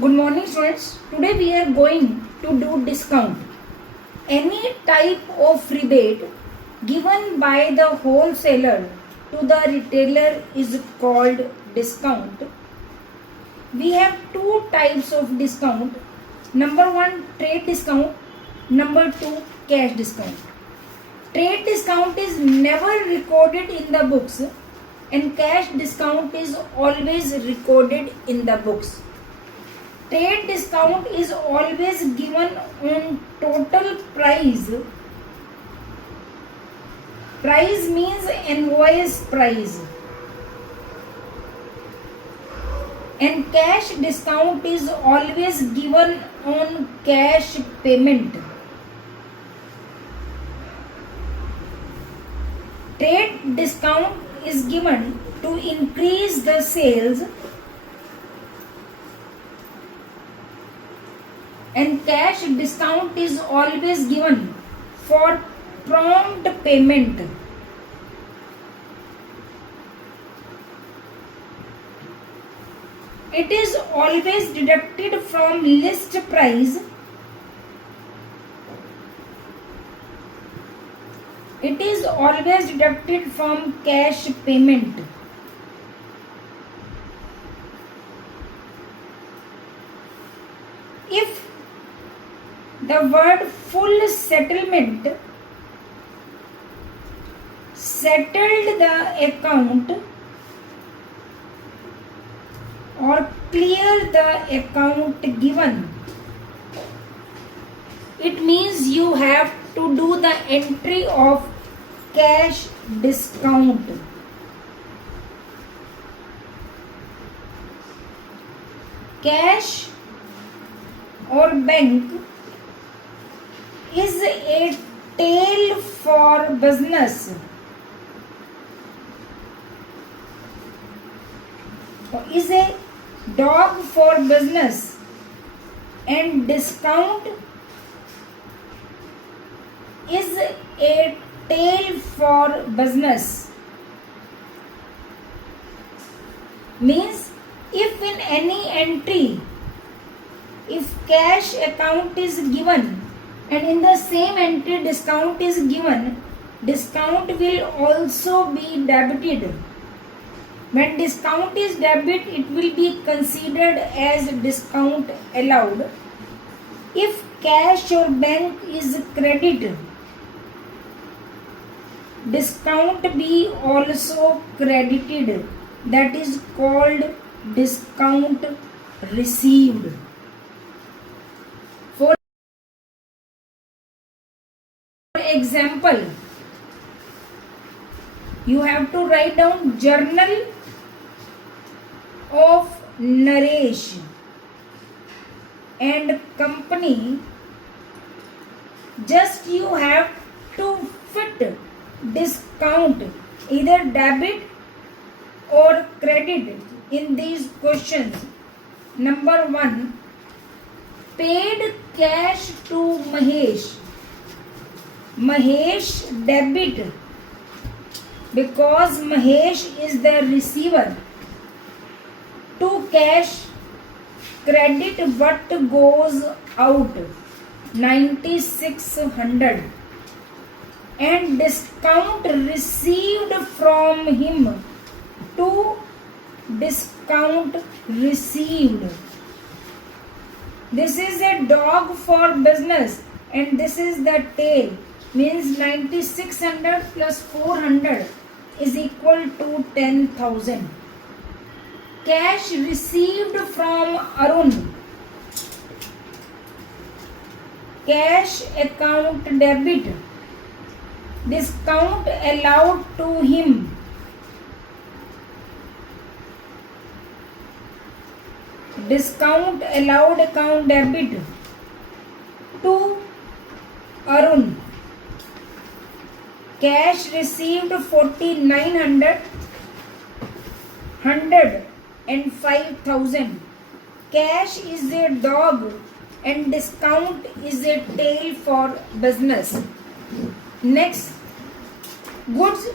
Good morning students. Today we are going to do discount. Any type of rebate given by the wholesaler to the retailer is called discount. We have two types of discount. Number one, trade discount. Number two, cash discount. Trade discount is never recorded in the books and cash discount is always recorded in the books. Trade discount is always given on total price. Price means invoice price. And cash discount is always given on cash payment. Trade discount is given to increase the sales and cash discount is always given for prompt payment. It is always deducted from list price. It is always deducted from cash payment. If the word full settlement settled the account or clear the account given, it means you have to do the entry of cash discount. Cash or bank is a tail for business. Is a dog for business and discount is a tail for business. Means if in any entry, if cash account is given and in the same entry discount is given, discount will also be debited. When discount is debit, it will be considered as discount allowed. If cash or bank is credit, discount be also credited. That is called discount received. For example, you have to write down journal of Naresh and company. Just you have to fit discount either debit or credit in these questions. Number one, paid cash to Mahesh. Mahesh debit because Mahesh is the receiver. To cash, credit what goes out 9600 and discount received from him to discount received. This is a dog for business and this is the tail, means 9600 plus 400 is equal to 10,000. Cash received from Arun. Cash account debit. Discount allowed to him. Discount allowed account debit to Arun. Cash received 4900, 100 and 5000. Cash is a dog and discount is a tail for business. Next, goods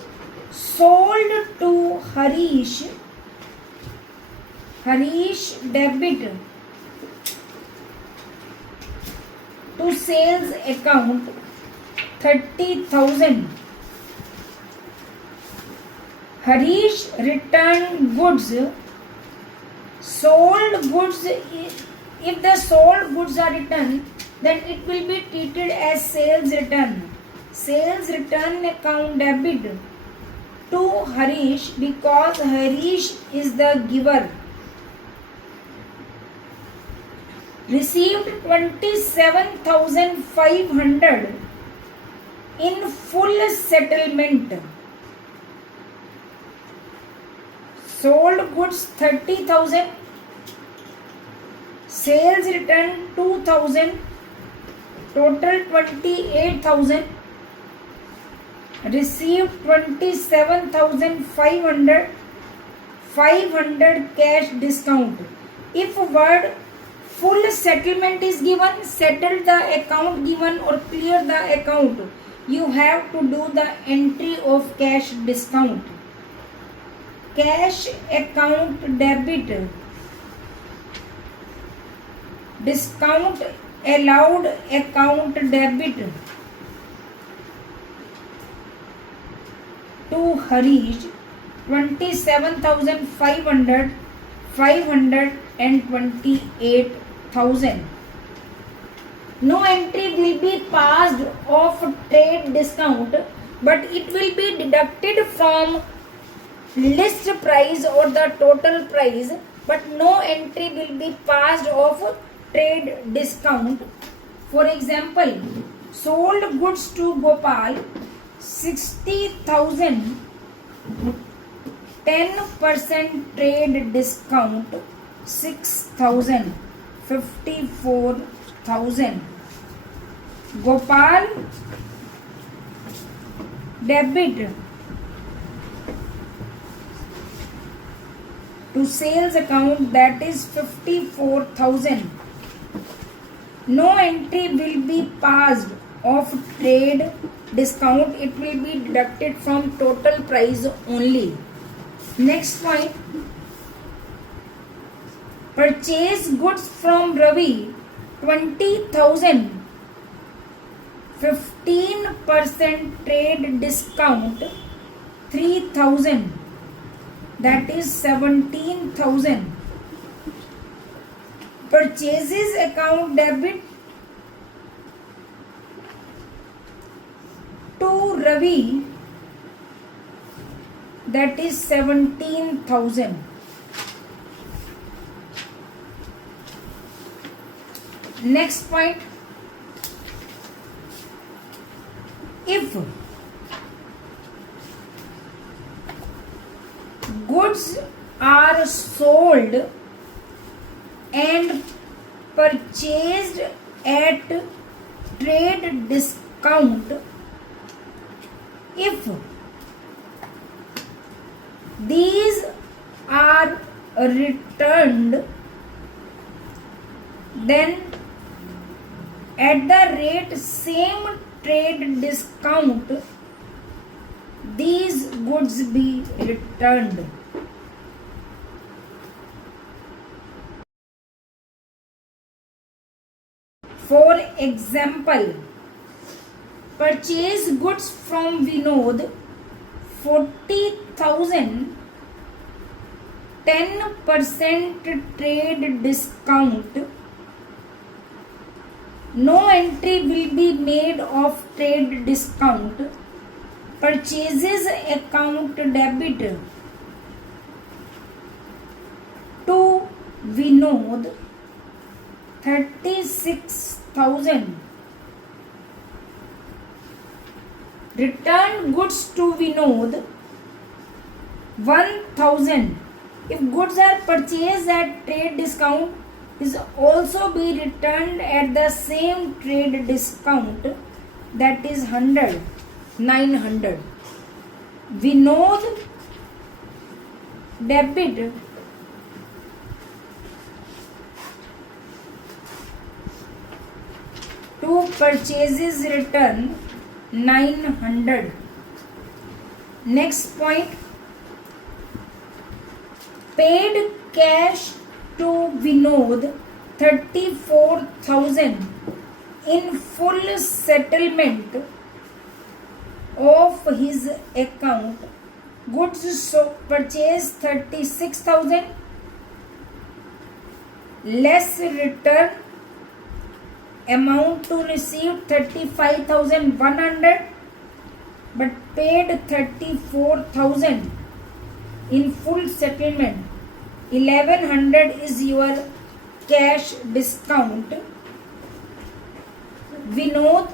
sold to Harish debit to sales account 30,000. Harish returned goods. Sold goods, if the sold goods are returned, then it will be treated as sales return. Sales return account debit to Harish because Harish is the giver. Received 27,500 in full settlement. Sold goods 30,000, sales return 2,000, total 28,000. Received 27,500, 500 cash discount. If word full settlement is given, settle the account given or clear the account, you have to do the entry of cash discount. Cash account debit, discount allowed account debit to Harish 27,500, 528,000. No entry will be passed of trade discount, but it will be deducted from list price or the total price, but no entry will be passed of trade discount. For example, sold goods to Gopal 60,000, 10% trade discount 6,000, 54,000. Gopal debit to sales account, that is 54,000. No entry will be passed of trade discount, it will be deducted from total price only. Next point, purchase goods from Ravi 20,000, 15% trade discount 3,000, that is 17,000. Purchases account debit to Ravi, that is 17,000. Next point, if goods are sold and purchased at trade discount, if these are returned, then at the rate same trade discount, these goods be returned. For example, purchase goods from Vinod 40,000, 10% trade discount. No entry will be made of trade discount. Purchases account debit to Vinod 36,000. Return goods to Vinod 1,000. If goods are purchased at trade discount, is also be returned at the same trade discount, that is 100, 900. Vinod debit to purchases return 900. Next point, paid cash to Vinod 34,000 in full settlement of his account. Goods purchased 36,000 less return amount to receive 35,100 but paid 34,000 in full settlement. 1,100 is your cash discount. Vinod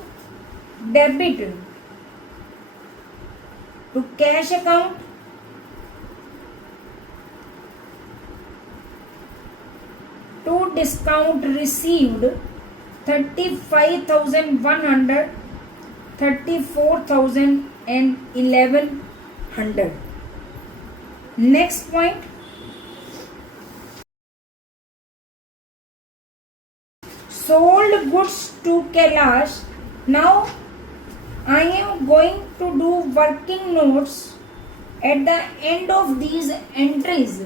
debit to cash account to discount received 35,100, 34,000 and 1,100. Next point, sold goods to Kailash. Now I am going to do working notes at the end of these entries.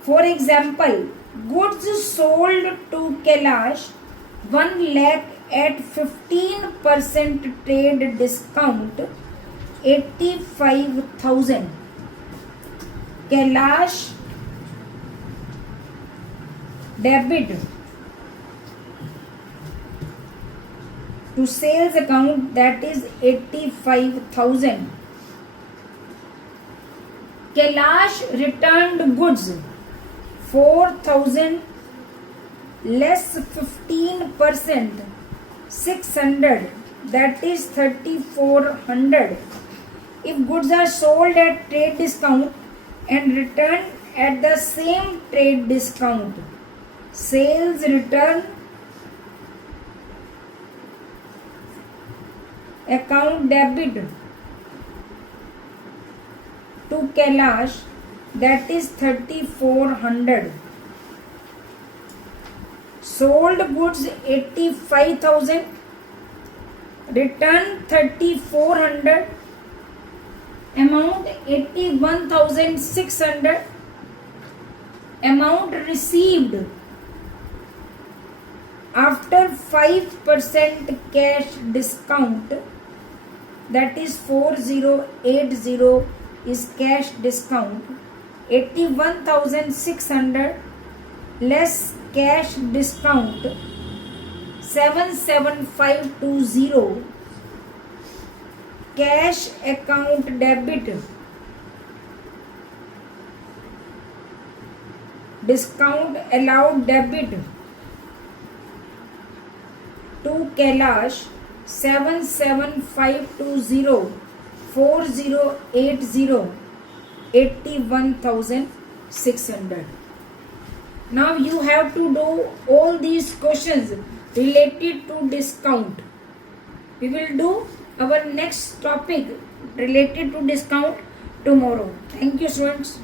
For example, goods sold to Kailash 1 lakh at 15% trade discount 85,000. Kailash debit to sales account, that is 85,000. Kailash returned goods 4,000 less 15% 600, that is 3,400. If goods are sold at trade discount and returned at the same trade discount, sales return account debit to Kailash, that is 3,400. Sold goods 85,000, return 3,400, amount 81,600, amount received after 5% cash discount, that is 4,080 is cash discount, 81,600 less cash discount 77520, cash account debit, discount allowed debit to Kailash 77520 4080 81,600. Now you have to do all these questions related to discount. We will do our next topic related to discount tomorrow. Thank you, students.